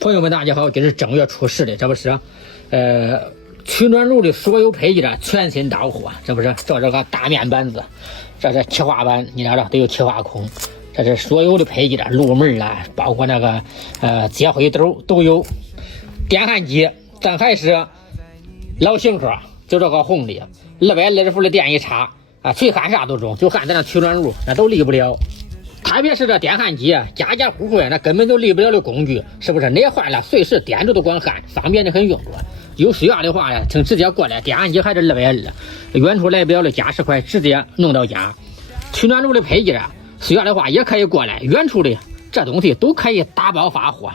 朋友们，大家好，这是正月初10的，这不是，取暖炉的所有配件全新到货，这不是，这个大面板子，这是气化板，你知道都有气化孔，这是所有的配件，炉门啦，包括那个接灰斗都有。电焊机，咱还是老型号，就这个红的，220伏的电一插啊，谁焊啥都中，就焊咱那取暖炉那都离不了。特别是这电焊机，家户户那根本就离不了的工具，是不是？哪坏了，随时点着都光焊，方便的很用着。有需要的话呢，请直接过来。电焊机还是220，远处来不了的加10块，直接弄到家。取暖炉的配件，需要的话也可以过来。远处的这东西都可以打包发货。